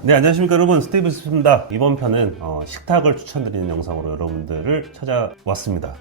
네, 안녕하십니까 여러분, 스티브 스입니다. 이번 편은 식탁을 추천드리는 영상으로 여러분들을 찾아왔습니다.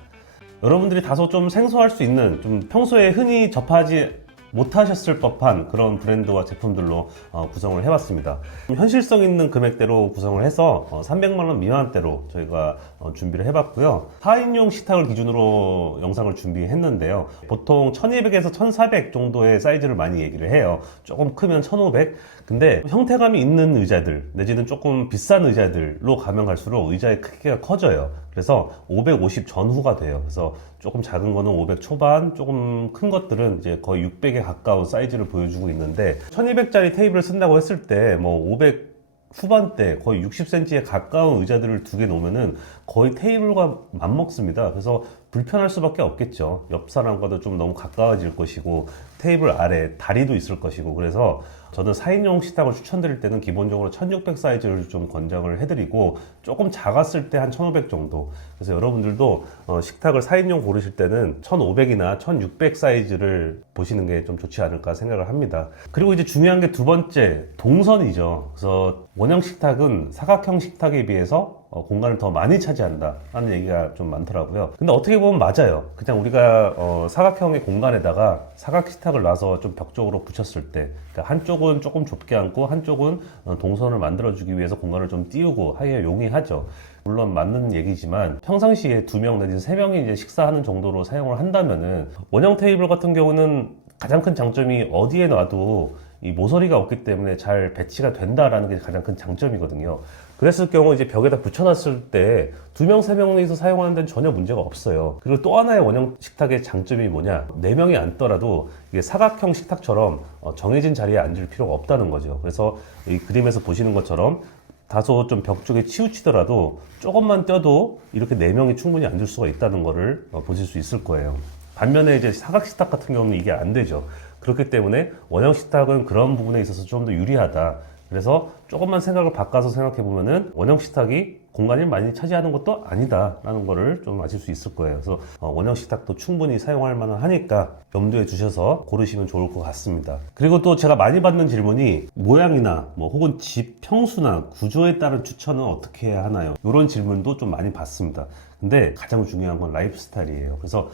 여러분들이 다소 좀 생소할 수 있는, 좀 평소에 흔히 접하지 못하셨을 법한 그런 브랜드와 제품들로 구성을 해봤습니다. 현실성 있는 금액대로 구성을 해서 300만원 미만대로 저희가 준비를 해봤고요. 4인용 식탁을 기준으로 영상을 준비했는데요. 보통 1200에서 1400 정도의 사이즈를 많이 얘기를 해요. 조금 크면 1500. 근데 형태감이 있는 의자들 내지는 조금 비싼 의자들로 가면 갈수록 의자의 크기가 커져요. 그래서 550 전후가 돼요. 그래서 조금 작은 거는 500 초반, 조금 큰 것들은 이제 거의 600에 가까운 사이즈를 보여주고 있는데, 1200짜리 테이블을 쓴다고 했을 때 뭐 500 후반대 거의 60cm에 가까운 의자들을 두 개 놓으면은 거의 테이블과 맞먹습니다. 그래서 불편할 수밖에 없겠죠. 옆 사람과도 좀 너무 가까워질 것이고, 테이블 아래 다리도 있을 것이고, 그래서 저는 4인용 식탁을 추천드릴 때는 기본적으로 1600 사이즈를 좀 권장을 해드리고, 조금 작았을 때 한 1500 정도. 그래서 여러분들도 식탁을 4인용 고르실 때는 1500이나 1600 사이즈를 보시는 게 좀 좋지 않을까 생각을 합니다. 그리고 이제 중요한 게 두 번째, 동선이죠. 그래서 원형 식탁은 사각형 식탁에 비해서 공간을 더 많이 차지한다 하는 얘기가 좀 많더라고요. 근데 어떻게 보면 맞아요. 그냥 우리가 사각형의 공간에다가 사각 식탁을 놔서 좀 벽 쪽으로 붙였을 때, 그러니까 한쪽은 조금 좁게 앉고 한쪽은 동선을 만들어주기 위해서 공간을 좀 띄우고 하기가 용이하죠. 물론 맞는 얘기지만 평상시에 2명 내지 3명이 이제 식사하는 정도로 사용을 한다면은, 원형 테이블 같은 경우는 가장 큰 장점이 어디에 놔도 이 모서리가 없기 때문에 잘 배치가 된다라는 게 가장 큰 장점이거든요. 그랬을 경우 이제 벽에다 붙여놨을 때 2명, 3명이서 사용하는 데는 전혀 문제가 없어요. 그리고 또 하나의 원형 식탁의 장점이 뭐냐, 4명이 앉더라도 이게 사각형 식탁처럼 정해진 자리에 앉을 필요가 없다는 거죠. 그래서 이 그림에서 보시는 것처럼 다소 좀 벽 쪽에 치우치더라도 조금만 떼도 이렇게 4명이 충분히 앉을 수가 있다는 거를 보실 수 있을 거예요. 반면에 이제 사각 식탁 같은 경우는 이게 안 되죠. 그렇기 때문에 원형 식탁은 그런 부분에 있어서 좀 더 유리하다. 그래서 조금만 생각을 바꿔서 생각해 보면은 원형 식탁이 공간을 많이 차지하는 것도 아니다라는 거를 좀 아실 수 있을 거예요. 그래서 원형 식탁도 충분히 사용할 만은 하니까 염두에 두셔서 고르시면 좋을 것 같습니다. 그리고 또 제가 많이 받는 질문이, 모양이나 뭐 혹은 집 평수나 구조에 따른 추천은 어떻게 해야 하나요? 이런 질문도 좀 많이 받습니다. 근데 가장 중요한 건 라이프 스타일이에요. 그래서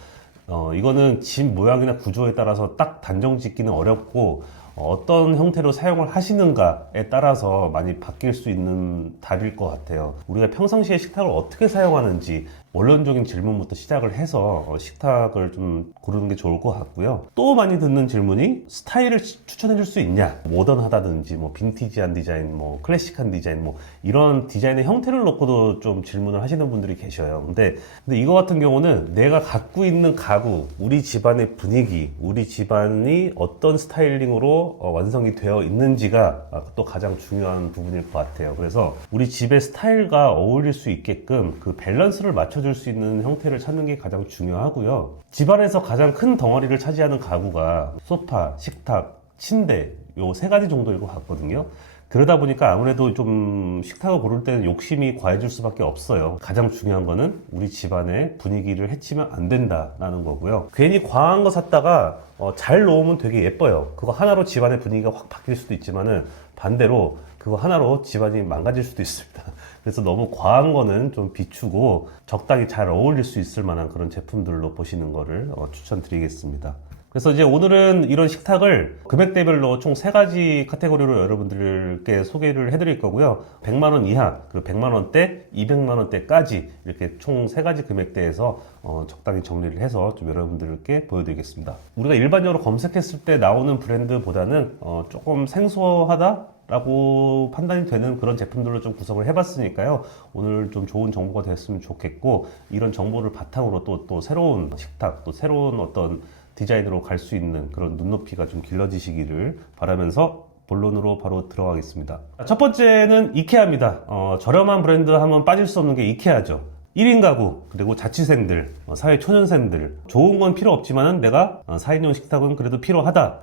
이거는 집 모양이나 구조에 따라서 딱 단정 짓기는 어렵고, 어떤 형태로 사용을 하시는가에 따라서 많이 바뀔 수 있는 답일 것 같아요. 우리가 평상시에 식탁을 어떻게 사용하는지 원론적인 질문부터 시작을 해서 식탁을 좀 고르는 게 좋을 것 같고요. 또 많이 듣는 질문이, 스타일을 추천해 줄 수 있냐? 모던하다든지 뭐 빈티지한 디자인, 뭐 클래식한 디자인, 뭐 이런 디자인의 형태를 놓고도 좀 질문을 하시는 분들이 계셔요. 근데 이거 같은 경우는 내가 갖고 있는 가구, 우리 집안의 분위기, 우리 집안이 어떤 스타일링으로 완성이 되어 있는지가 또 가장 중요한 부분일 것 같아요. 그래서 우리 집의 스타일과 어울릴 수 있게끔 그 밸런스를 맞춰줄 수 있는 형태를 찾는 게 가장 중요하고요. 집안에서 가장 큰 덩어리를 차지하는 가구가 소파, 식탁, 침대, 요 3가지 정도일 것 같거든요. 그러다 보니까 아무래도 좀 식탁을 고를 때는 욕심이 과해질 수밖에 없어요. 가장 중요한 거는 우리 집안의 분위기를 해치면 안 된다라는 거고요. 괜히 과한 거 샀다가 잘 놓으면 되게 예뻐요. 그거 하나로 집안의 분위기가 확 바뀔 수도 있지만은, 반대로 그거 하나로 집안이 망가질 수도 있습니다. 그래서 너무 과한 거는 좀 비추고 적당히 잘 어울릴 수 있을 만한 그런 제품들로 보시는 거를 추천드리겠습니다. 그래서 이제 오늘은 이런 식탁을 금액대별로 총 3가지 카테고리로 여러분들께 소개를 해드릴 거고요. 100만원 이하, 그리고 100만원대, 200만원대까지 이렇게 총 3가지 금액대에서 적당히 정리를 해서 좀 여러분들께 보여드리겠습니다. 우리가 일반적으로 검색했을 때 나오는 브랜드보다는 조금 생소하다? 라고 판단이 되는 그런 제품들로 좀 구성을 해봤으니까요. 오늘 좀 좋은 정보가 됐으면 좋겠고, 이런 정보를 바탕으로 또 새로운 식탁, 또 새로운 어떤 디자인으로 갈 수 있는 그런 눈높이가 좀 길러지시기를 바라면서 본론으로 바로 들어가겠습니다. 첫 번째는 이케아입니다. 저렴한 브랜드 하면 빠질 수 없는 게 이케아죠. 1인 가구, 그리고 자취생들, 사회 초년생들, 좋은 건 필요 없지만은 내가 4인용 식탁은 그래도 필요하다,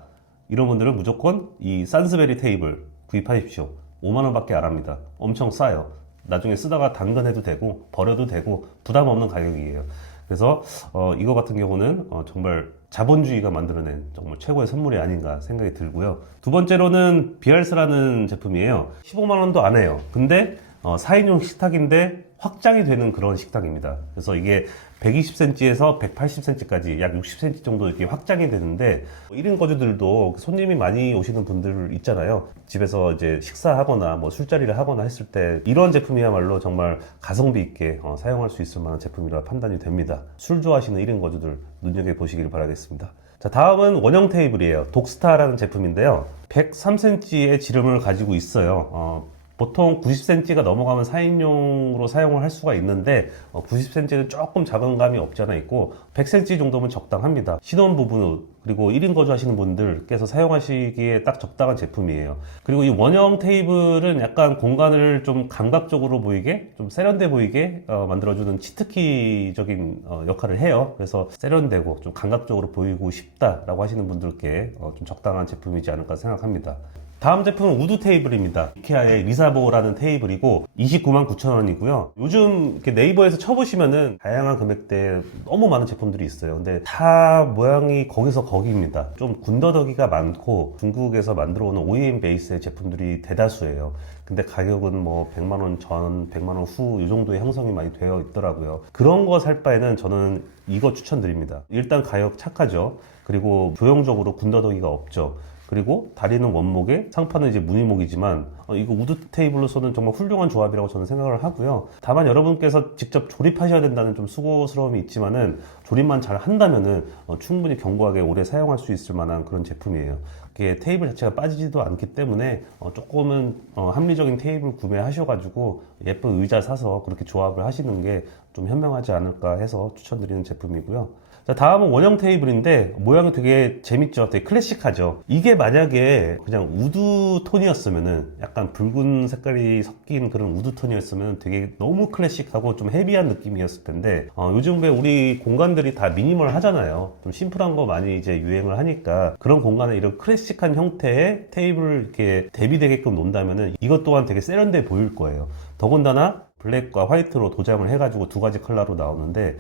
이런 분들은 무조건 이 산스베리 테이블 구입하십시오. 5만원 밖에 안 합니다. 엄청 싸요. 나중에 쓰다가 당근해도 되고 버려도 되고 부담 없는 가격이에요. 그래서 이거 같은 경우는 정말 자본주의가 만들어낸 정말 최고의 선물이 아닌가 생각이 들고요. 두 번째로는 비알스라는 제품이에요. 15만 원도 안 해요. 근데 4인용 식탁인데 확장이 되는 그런 식탁입니다. 그래서 이게 120cm에서 180cm까지 약 60cm 정도 이렇게 확장이 되는데 1인 거주들도 손님이 많이 오시는 분들 있잖아요. 집에서 이제 식사하거나 뭐 술자리를 하거나 했을 때 이런 제품이야말로 정말 가성비 있게 사용할 수 있을 만한 제품이라 판단이 됩니다. 술 좋아하시는 1인 거주들 눈여겨보시길 바라겠습니다. 자, 다음은 원형 테이블이에요. 독스타라는 제품인데요. 103cm의 지름을 가지고 있어요. 보통 90cm가 넘어가면 4인용으로 사용을 할 수가 있는데 90cm는 조금 작은 감이 없지 않아 있고 100cm 정도면 적당합니다. 신혼부부 그리고 1인 거주하시는 분들께서 사용하시기에 딱 적당한 제품이에요. 그리고 이 원형 테이블은 약간 공간을 좀 감각적으로 보이게 좀 세련돼 보이게 만들어주는 치트키적인 역할을 해요. 그래서 세련되고 좀 감각적으로 보이고 싶다라고 하시는 분들께 좀 적당한 제품이지 않을까 생각합니다. 다음 제품은 우드 테이블입니다. 이케아의 리사보라는 테이블이고 29만 9천 원이고요. 요즘 이렇게 네이버에서 쳐보시면은 다양한 금액대에 너무 많은 제품들이 있어요. 근데 다 모양이 거기서 거기입니다. 좀 군더더기가 많고 중국에서 만들어 오는 OEM 베이스의 제품들이 대다수예요. 근데 가격은 뭐 100만 원 전, 100만 원 후 이 정도의 형성이 많이 되어 있더라고요. 그런 거 살 바에는 저는 이거 추천드립니다. 일단 가격 착하죠. 그리고 조형적으로 군더더기가 없죠. 그리고 다리는 원목에 상판은 이제 무늬목이지만 이거 우드 테이블로서는 정말 훌륭한 조합이라고 저는 생각을 하고요. 다만 여러분께서 직접 조립하셔야 된다는 좀 수고스러움이 있지만은 조립만 잘 한다면은 충분히 견고하게 오래 사용할 수 있을 만한 그런 제품이에요. 이게 테이블 자체가 빠지지도 않기 때문에 조금은 합리적인 테이블 구매하셔가지고 예쁜 의자 사서 그렇게 조합을 하시는 게 좀 현명하지 않을까 해서 추천드리는 제품이고요. 자, 다음은 원형 테이블인데 모양이 되게 재밌죠. 되게 클래식하죠. 이게 만약에 그냥 우드 톤이었으면은 약간 붉은 색깔이 섞인 그런 우드 톤이었으면 되게 너무 클래식하고 좀 헤비한 느낌이었을 텐데 요즘 왜 우리 공간들이 다 미니멀 하잖아요. 좀 심플한 거 많이 이제 유행을 하니까 그런 공간에 이런 클래식한 형태의 테이블 이렇게 대비되게끔 놓는다면은 이것 또한 되게 세련돼 보일 거예요. 더군다나 블랙과 화이트로 도장을 해가지고 두 가지 컬러로 나오는데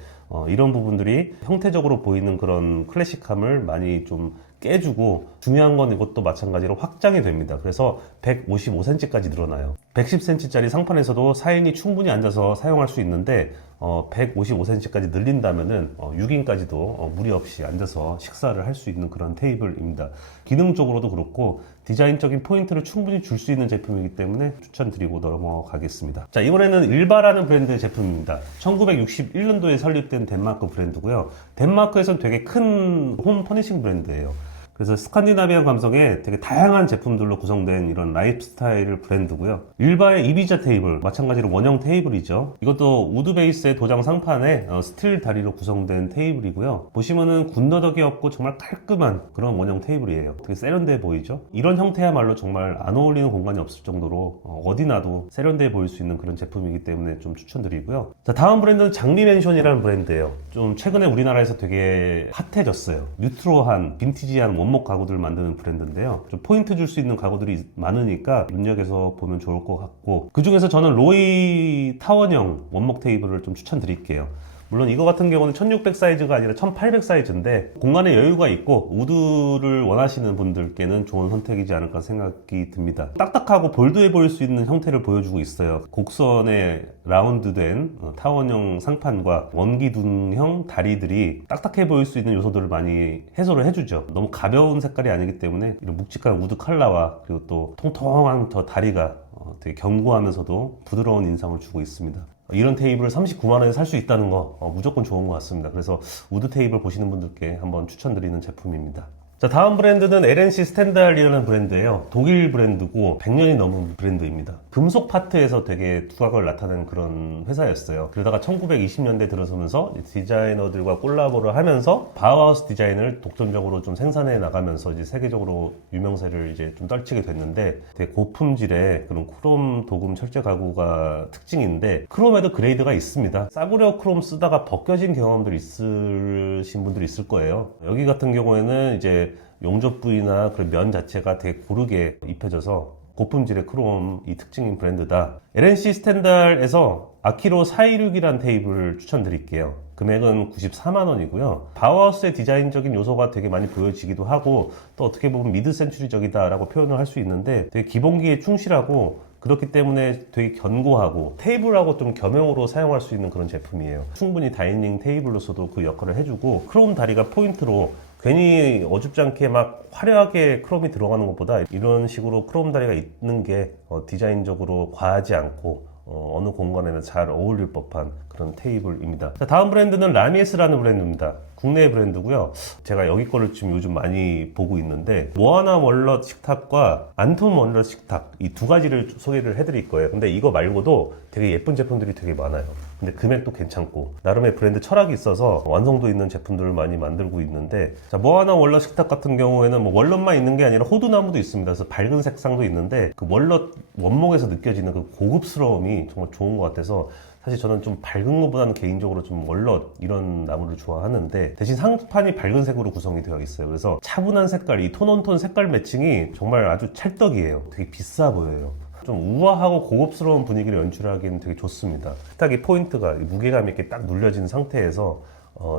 이런 부분들이 형태적으로 보이는 그런 클래식함을 많이 좀 깨주고 중요한 건 이것도 마찬가지로 확장이 됩니다. 그래서 155cm까지 늘어나요. 110cm짜리 상판에서도 4인이 충분히 앉아서 사용할 수 있는데 155cm까지 늘린다면은 6인까지도 무리 없이 앉아서 식사를 할 수 있는 그런 테이블입니다. 기능적으로도 그렇고 디자인적인 포인트를 충분히 줄 수 있는 제품이기 때문에 추천드리고 넘어가겠습니다. 자, 이번에는 일바라는 브랜드의 제품입니다. 1961년도에 설립된 덴마크 브랜드고요. 덴마크에서는 되게 큰 홈 퍼니싱 브랜드예요. 그래서 스칸디나비안 감성의 되게 다양한 제품들로 구성된 이런 라이프스타일 브랜드고요. 일바의 이비자 테이블, 마찬가지로 원형 테이블이죠. 이것도 우드 베이스의 도장 상판에 스틸 다리로 구성된 테이블이고요. 보시면은 군더더기 없고 정말 깔끔한 그런 원형 테이블이에요. 되게 세련돼 보이죠? 이런 형태야말로 정말 안 어울리는 공간이 없을 정도로 어디 놔도 세련돼 보일 수 있는 그런 제품이기 때문에 좀 추천드리고요. 자, 다음 브랜드는 장미맨션이라는 브랜드예요. 좀 최근에 우리나라에서 되게 핫해졌어요. 뉴트로한, 빈티지한 원목 가구들 만드는 브랜드인데요. 좀 포인트 줄 수 있는 가구들이 많으니까 눈여겨서 보면 좋을 것 같고 그 중에서 저는 로이 타원형 원목 테이블을 좀 추천드릴게요. 물론 이거 같은 경우는 1600 사이즈가 아니라 1800 사이즈인데 공간에 여유가 있고 우드를 원하시는 분들께는 좋은 선택이지 않을까 생각이 듭니다. 딱딱하고 볼드해 보일 수 있는 형태를 보여주고 있어요. 곡선에 라운드된 타원형 상판과 원기둥형 다리들이 딱딱해 보일 수 있는 요소들을 많이 해소를 해주죠. 너무 가벼운 색깔이 아니기 때문에 이런 묵직한 우드 컬러와 그리고 또 통통한 저 다리가 되게 견고하면서도 부드러운 인상을 주고 있습니다. 이런 테이블을 39만 원에 살 수 있다는 거 무조건 좋은 것 같습니다. 그래서 우드 테이블 보시는 분들께 한번 추천드리는 제품입니다. 자, 다음 브랜드는 LNC 스탠달이라는 브랜드예요. 독일 브랜드고 100년이 넘은 브랜드입니다. 금속 파트에서 되게 두각을 나타낸 그런 회사였어요. 그러다가 1920년대 들어서면서 디자이너들과 콜라보를 하면서 바우하우스 디자인을 독점적으로 좀 생산해 나가면서 이제 세계적으로 유명세를 이제 좀 떨치게 됐는데 되게 고품질의 그런 크롬 도금 철제 가구가 특징인데 크롬에도 그레이드가 있습니다. 싸구려 크롬 쓰다가 벗겨진 경험들 있으신 분들이 있을 거예요. 여기 같은 경우에는 이제 용접 부위나 그런 면 자체가 되게 고르게 입혀져서 고품질의 크롬이 특징인 브랜드다. LNC 스탠달에서 아키로 426이라는 테이블을 추천드릴게요. 금액은 94만 원이고요. 바우하우스의 디자인적인 요소가 되게 많이 보여지기도 하고 또 어떻게 보면 미드 센추리적이다라고 표현을 할 수 있는데 되게 기본기에 충실하고 그렇기 때문에 되게 견고하고 테이블하고 좀 겸용으로 사용할 수 있는 그런 제품이에요. 충분히 다이닝 테이블로서도 그 역할을 해주고 크롬 다리가 포인트로 괜히 어줍지 않게 막 화려하게 크롬이 들어가는 것보다 이런 식으로 크롬 다리가 있는 게 디자인적으로 과하지 않고 어느 공간에나 잘 어울릴 법한 그런 테이블입니다. 자, 다음 브랜드는 라미에스라는 브랜드입니다. 국내 브랜드고요. 제가 여기 거를 지금 요즘 많이 보고 있는데 모아나 월넛 식탁과 안톤 월넛 식탁 이 두 가지를 소개를 해드릴 거예요. 근데 이거 말고도 되게 예쁜 제품들이 되게 많아요. 근데 금액도 괜찮고 나름의 브랜드 철학이 있어서 완성도 있는 제품들을 많이 만들고 있는데 자, 모아나 월넛 식탁 같은 경우에는 뭐 월넛만 있는 게 아니라 호두나무도 있습니다. 그래서 밝은 색상도 있는데 그 월넛 원목에서 느껴지는 그 고급스러움이 정말 좋은 것 같아서 사실 저는 좀 밝은 것보다는 개인적으로 좀 월넛 이런 나무를 좋아하는데 대신 상판이 밝은 색으로 구성이 되어 있어요. 그래서 차분한 색깔, 이 톤온톤 색깔 매칭이 정말 아주 찰떡이에요. 되게 비싸 보여요. 좀 우아하고 고급스러운 분위기를 연출하기는 되게 좋습니다. 딱 이 포인트가 무게감 있게 딱 눌려진 상태에서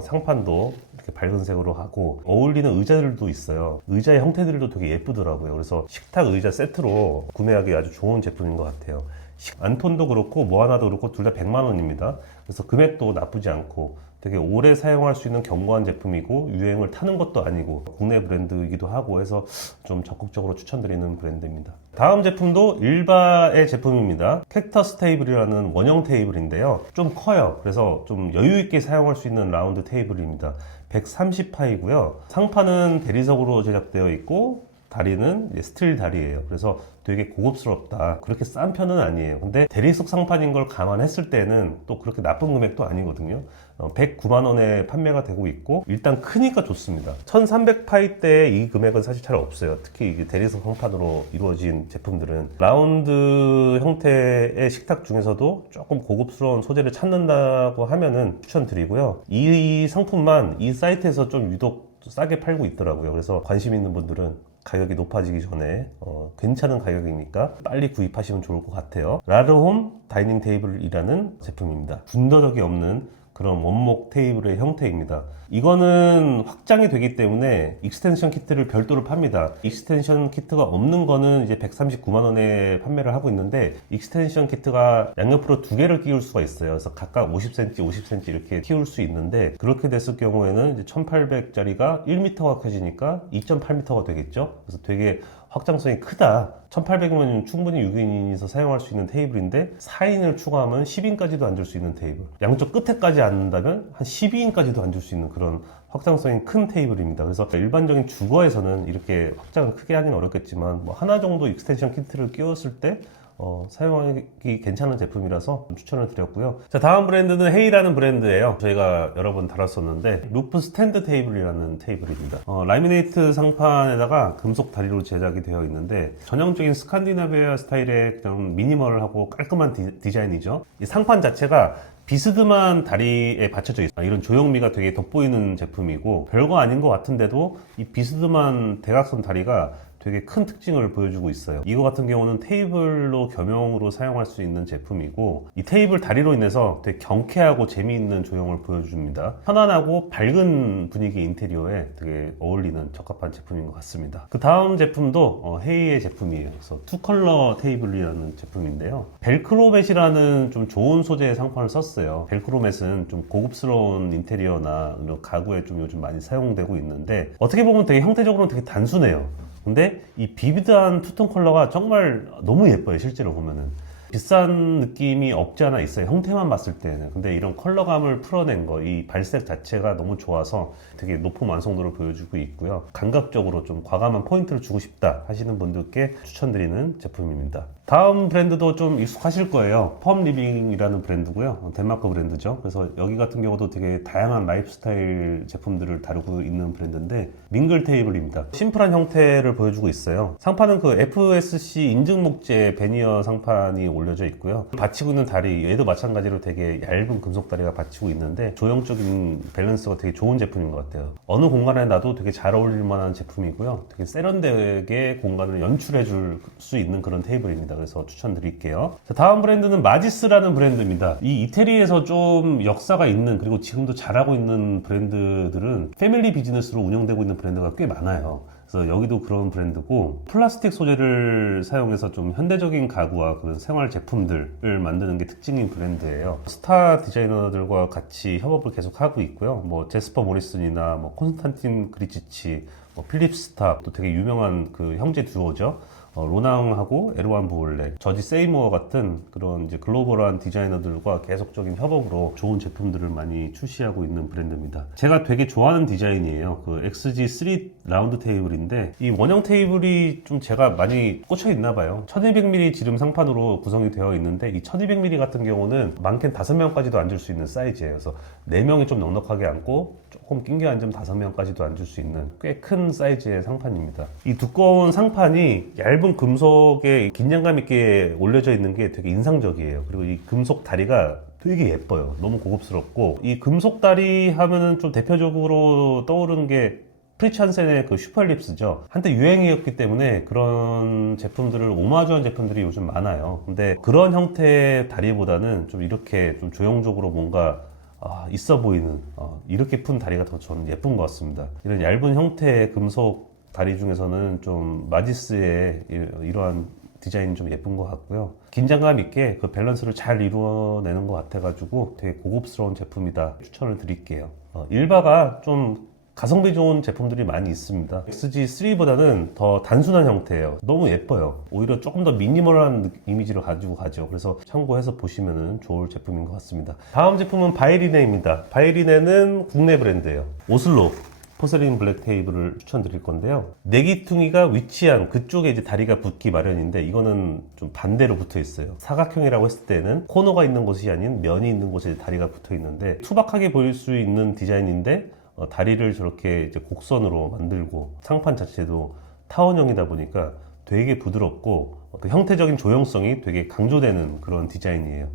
상판도 이렇게 밝은 색으로 하고 어울리는 의자들도 있어요. 의자의 형태들도 되게 예쁘더라고요. 그래서 식탁 의자 세트로 구매하기 아주 좋은 제품인 것 같아요. 안톤도 그렇고 모아나도 그렇고 둘 다 100만 원입니다. 그래서 금액도 나쁘지 않고 되게 오래 사용할 수 있는 견고한 제품이고 유행을 타는 것도 아니고 국내 브랜드이기도 하고 해서 좀 적극적으로 추천드리는 브랜드입니다. 다음 제품도 일바의 제품입니다. 캡터스 테이블이라는 원형 테이블인데요. 좀 커요. 그래서 좀 여유 있게 사용할 수 있는 라운드 테이블입니다. 130파이고요. 상판은 대리석으로 제작되어 있고 다리는 스틸 다리예요. 그래서 되게 고급스럽다. 그렇게 싼 편은 아니에요. 근데 대리석 상판인 걸 감안했을 때는 또 그렇게 나쁜 금액도 아니거든요. 109만 원에 판매가 되고 있고 일단 크니까 좋습니다. 1300파이 때 이 금액은 사실 잘 없어요. 특히 이게 대리석 상판으로 이루어진 제품들은 라운드 형태의 식탁 중에서도 조금 고급스러운 소재를 찾는다고 하면은 추천드리고요. 이 상품만 이 사이트에서 좀 유독 싸게 팔고 있더라고요. 그래서 관심 있는 분들은 가격이 높아지기 전에 괜찮은 가격이니까 빨리 구입하시면 좋을 것 같아요. 라르홈 다이닝 테이블이라는 제품입니다. 군더더기 없는 그런 원목 테이블의 형태입니다. 이거는 확장이 되기 때문에 익스텐션 키트를 별도로 팝니다. 익스텐션 키트가 없는 거는 이제 139만 원에 판매를 하고 있는데 익스텐션 키트가 양옆으로 두 개를 끼울 수가 있어요. 그래서 각각 50cm, 50cm 이렇게 끼울 수 있는데 그렇게 됐을 경우에는 이제 1800짜리가 1m가 커지니까 2.8m가 되겠죠. 그래서 되게 확장성이 크다. 1800이면 충분히 6인이서 사용할 수 있는 테이블인데 4인을 추가하면 10인까지도 앉을 수 있는 테이블. 양쪽 끝에까지 앉는다면 한 12인까지도 앉을 수 있는 그런 확장성이 큰 테이블입니다. 그래서 일반적인 주거에서는 이렇게 확장을 크게 하긴 어렵겠지만 뭐 하나 정도 익스텐션 키트를 끼웠을 때 사용하기 괜찮은 제품이라서 추천을 드렸고요. 자, 다음 브랜드는 헤이라는 브랜드예요. 저희가 여러 번 다뤘었는데 루프 스탠드 테이블이라는 테이블입니다. 라미네이트 상판에다가 금속 다리로 제작이 되어 있는데 전형적인 스칸디나비아 스타일의 그냥 미니멀하고 깔끔한 디자인이죠. 이 상판 자체가 비스듬한 다리에 받쳐져 있어요. 이런 조형미가 되게 돋보이는 제품이고 별거 아닌 것 같은데도 이 비스듬한 대각선 다리가 되게 큰 특징을 보여주고 있어요. 이거 같은 경우는 테이블로 겸용으로 사용할 수 있는 제품이고 이 테이블 다리로 인해서 되게 경쾌하고 재미있는 조형을 보여줍니다. 편안하고 밝은 분위기 인테리어에 되게 어울리는 적합한 제품인 것 같습니다. 그 다음 제품도 헤이의 제품이에요. 그래서 투컬러 테이블이라는 제품인데요. 벨크로맷이라는 좀 좋은 소재의 상판을 썼어요. 벨크로맷은 좀 고급스러운 인테리어나 가구에 좀 요즘 많이 사용되고 있는데 어떻게 보면 되게 형태적으로는 되게 단순해요. 근데 이 비비드한 투톤 컬러가 정말 너무 예뻐요. 실제로 보면은 비싼 느낌이 없지 않아 있어요. 형태만 봤을 때는. 근데 이런 컬러감을 풀어낸 거, 이 발색 자체가 너무 좋아서 되게 높은 완성도를 보여주고 있고요. 감각적으로 좀 과감한 포인트를 주고 싶다 하시는 분들께 추천드리는 제품입니다. 다음 브랜드도 좀 익숙하실 거예요. 펌리빙이라는 브랜드고요. 덴마크 브랜드죠. 그래서 여기 같은 경우도 되게 다양한 라이프스타일 제품들을 다루고 있는 브랜드인데 밍글 테이블입니다. 심플한 형태를 보여주고 있어요. 상판은 그 FSC 인증 목재 베니어 상판이 올려져 있고요. 받치고 있는 다리, 얘도 마찬가지로 되게 얇은 금속 다리가 받치고 있는데 조형적인 밸런스가 되게 좋은 제품인 것 같아요. 어느 공간에 놔도 되게 잘 어울릴 만한 제품이고요. 되게 세련되게 공간을 연출해 줄 수 있는 그런 테이블입니다. 그래서 추천드릴게요. 자, 다음 브랜드는 마지스라는 브랜드입니다. 이 이태리에서 좀 역사가 있는, 그리고 지금도 잘하고 있는 브랜드들은 패밀리 비즈니스로 운영되고 있는 브랜드가 꽤 많아요. 그래서 여기도 그런 브랜드고, 플라스틱 소재를 사용해서 좀 현대적인 가구와 그런 생활 제품들을 만드는 게 특징인 브랜드예요. 스타 디자이너들과 같이 협업을 계속 하고 있고요. 뭐 제스퍼 모리슨이나 뭐 콘스탄틴 그리치치, 뭐 필립 스타, 또 되게 유명한 그 형제 듀오죠. 로낭하고 에르완 부올레, 저지 세이모어 같은 그런 이제 글로벌한 디자이너들과 계속적인 협업으로 좋은 제품들을 많이 출시하고 있는 브랜드입니다. 제가 되게 좋아하는 디자인이에요. 그 XG3 라운드 테이블인데, 이 원형 테이블이 좀 제가 많이 꽂혀 있나 봐요. 1200mm 지름 상판으로 구성이 되어 있는데, 이 1200mm 같은 경우는 많게는 5명까지도 앉을 수 있는 사이즈예요. 그래서 4명이 좀 넉넉하게 앉고 조금 낑겨 앉으면 5명까지도 앉을 수 있는 꽤 큰 사이즈의 상판입니다. 이 두꺼운 상판이 얇은 금속에 긴장감 있게 올려져 있는 게 되게 인상적이에요. 그리고 이 금속 다리가 되게 예뻐요. 너무 고급스럽고, 이 금속 다리 하면은 좀 대표적으로 떠오르는 게 프리츠 한센의 그 슈퍼립스죠. 한때 유행이었기 때문에 그런 제품들을 오마주한 제품들이 요즘 많아요. 근데 그런 형태의 다리보다는 좀 이렇게 좀 조형적으로 뭔가 있어 보이는 이렇게 푼 다리가 더 저는 예쁜 것 같습니다. 이런 얇은 형태의 금속 다리 중에서는 좀 마지스의 이러한 디자인이 좀 예쁜 것 같고요. 긴장감 있게 그 밸런스를 잘 이루어내는 것 같아가지고 되게 고급스러운 제품이다 추천을 드릴게요. 일바가 좀 가성비 좋은 제품들이 많이 있습니다. XG3보다는 더 단순한 형태예요. 너무 예뻐요. 오히려 조금 더 미니멀한 이미지를 가지고 가죠. 그래서 참고해서 보시면 좋을 제품인 것 같습니다. 다음 제품은 바이리네입니다. 바이리네는 국내 브랜드예요. 오슬로 포세린 블랙 테이블을 추천드릴 건데요. 내기퉁이가 위치한 그쪽에 이제 다리가 붙기 마련인데, 이거는 좀 반대로 붙어 있어요. 사각형이라고 했을 때는 코너가 있는 곳이 아닌 면이 있는 곳에 다리가 붙어 있는데, 투박하게 보일 수 있는 디자인인데 다리를 저렇게 이제 곡선으로 만들고, 상판 자체도 타원형이다 보니까 되게 부드럽고 그 형태적인 조형성이 되게 강조되는 그런 디자인이에요.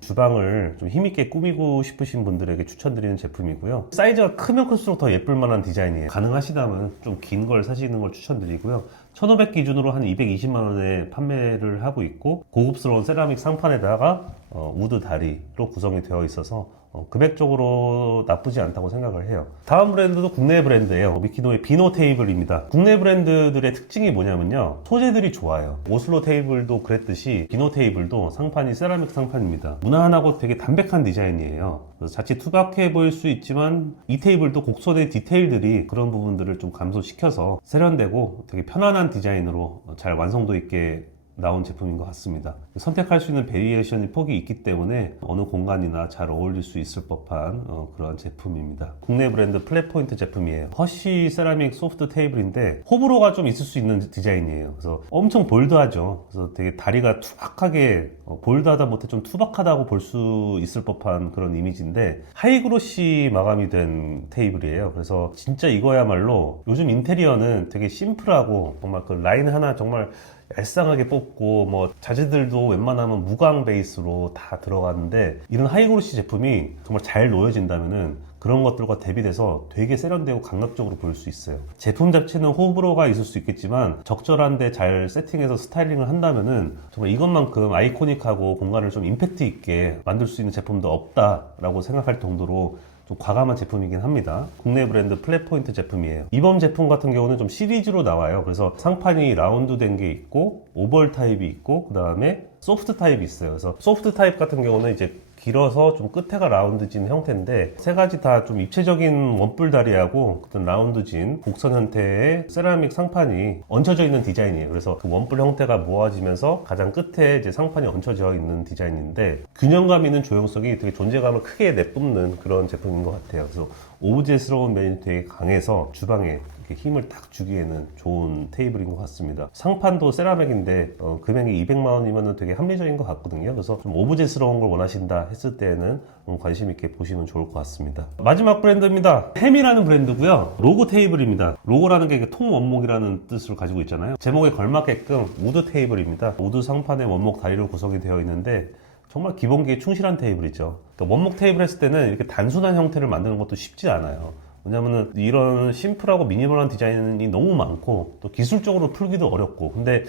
주방을 좀 힘있게 꾸미고 싶으신 분들에게 추천드리는 제품이고요. 사이즈가 크면 클수록 더 예쁠 만한 디자인이에요. 가능하시다면 좀 긴 걸 사시는 걸 추천드리고요. 1500 기준으로 한 220만 원에 판매를 하고 있고, 고급스러운 세라믹 상판에다가 우드 다리로 구성이 되어 있어서 금액적으로 나쁘지 않다고 생각을 해요. 다음 브랜드도 국내 브랜드예요. 미키노의 비노 테이블입니다. 국내 브랜드들의 특징이 뭐냐면요, 소재들이 좋아요. 오슬로 테이블도 그랬듯이 비노 테이블도 상판이 세라믹 상판입니다. 무난하고 되게 담백한 디자인이에요. 그래서 자칫 투박해 보일 수 있지만 이 테이블도 곡선의 디테일들이 그런 부분들을 좀 감소시켜서 세련되고 되게 편안한 디자인으로 잘 완성도 있게 나온 제품인 것 같습니다. 선택할 수 있는 베리에이션이 폭이 있기 때문에 어느 공간이나 잘 어울릴 수 있을 법한 그런 제품입니다. 국내 브랜드 플랫포인트 제품이에요. 허쉬 세라믹 소프트 테이블인데 호불호가 좀 있을 수 있는 디자인이에요. 그래서 엄청 볼드하죠. 그래서 되게 다리가 투박하게, 볼드하다 못해 좀 투박하다고 볼 수 있을 법한 그런 이미지인데, 하이그로시 마감이 된 테이블이에요. 그래서 진짜 이거야말로 요즘 인테리어는 되게 심플하고 정말 그 라인 하나 정말 얄쌍하게 뽑고, 뭐 자재들도 웬만하면 무광 베이스로 다 들어가는데, 이런 하이그로시 제품이 정말 잘 놓여진다면은 그런 것들과 대비돼서 되게 세련되고 감각적으로 보일 수 있어요. 제품 자체는 호불호가 있을 수 있겠지만 적절한데 잘 세팅해서 스타일링을 한다면은 정말 이것만큼 아이코닉하고 공간을 좀 임팩트 있게 만들 수 있는 제품도 없다라고 생각할 정도로 좀 과감한 제품이긴 합니다. 국내 브랜드 플랫포인트 제품이에요. 이번 제품 같은 경우는 좀 시리즈로 나와요. 그래서 상판이 라운드 된 게 있고, 오벌 타입이 있고, 그 다음에 소프트 타입이 있어요. 그래서 소프트 타입 같은 경우는 이제 길어서 좀 끝에가 라운드진 형태인데, 세 가지 다 좀 입체적인 원뿔 다리하고 어떤 라운드진 곡선 형태의 세라믹 상판이 얹혀져 있는 디자인이에요. 그래서 그 원뿔 형태가 모아지면서 가장 끝에 이제 상판이 얹혀져 있는 디자인인데, 균형감 있는 조형성이 되게 존재감을 크게 내뿜는 그런 제품인 것 같아요. 그래서 오브제스러운 면이 되게 강해서 주방에 힘을 딱 주기에는 좋은 테이블인 것 같습니다. 상판도 세라믹인데 금액이 200만 원이면 되게 합리적인 것 같거든요. 그래서 좀 오브제스러운 걸 원하신다 했을 때는 관심 있게 보시면 좋을 것 같습니다. 마지막 브랜드입니다. 햄이라는 브랜드고요. 로고 테이블입니다. 로고라는 게 통원목이라는 뜻을 가지고 있잖아요. 제목에 걸맞게끔 우드 테이블입니다. 우드 상판의 원목 다리로 구성이 되어 있는데 정말 기본기에 충실한 테이블이죠. 그러니까 원목 테이블 했을 때는 이렇게 단순한 형태를 만드는 것도 쉽지 않아요. 왜냐면은 이런 심플하고 미니멀한 디자인이 너무 많고 또 기술적으로 풀기도 어렵고 근데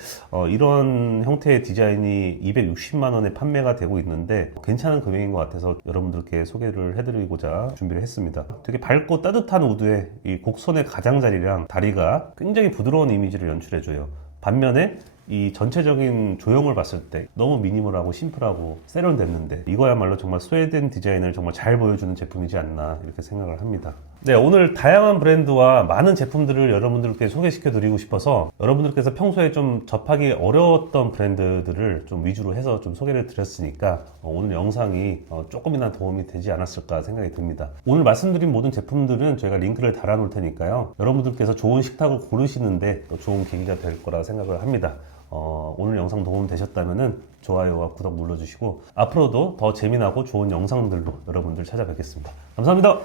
이런 형태의 디자인이 260만 원에 판매가 되고 있는데 괜찮은 금액인 것 같아서 여러분들께 소개를 해드리고자 준비를 했습니다. 되게 밝고 따뜻한 우드에 이 곡선의 가장자리랑 다리가 굉장히 부드러운 이미지를 연출해줘요. 반면에 이 전체적인 조형을 봤을 때 너무 미니멀하고 심플하고 세련됐는데 이거야말로 정말 스웨덴 디자인을 정말 잘 보여주는 제품이지 않나 이렇게 생각을 합니다. 네, 오늘 다양한 브랜드와 많은 제품들을 여러분들께 소개시켜 드리고 싶어서 여러분들께서 평소에 좀 접하기 어려웠던 브랜드들을 좀 위주로 해서 좀 소개를 드렸으니까 오늘 영상이 조금이나 도움이 되지 않았을까 생각이 듭니다. 오늘 말씀드린 모든 제품들은 저희가 링크를 달아 놓을 테니까요. 여러분들께서 좋은 식탁을 고르시는데 또 좋은 계기가 될 거라 생각을 합니다. 오늘 영상 도움 되셨다면 좋아요와 구독 눌러주시고 앞으로도 더 재미나고 좋은 영상들로 여러분들 찾아뵙겠습니다. 감사합니다.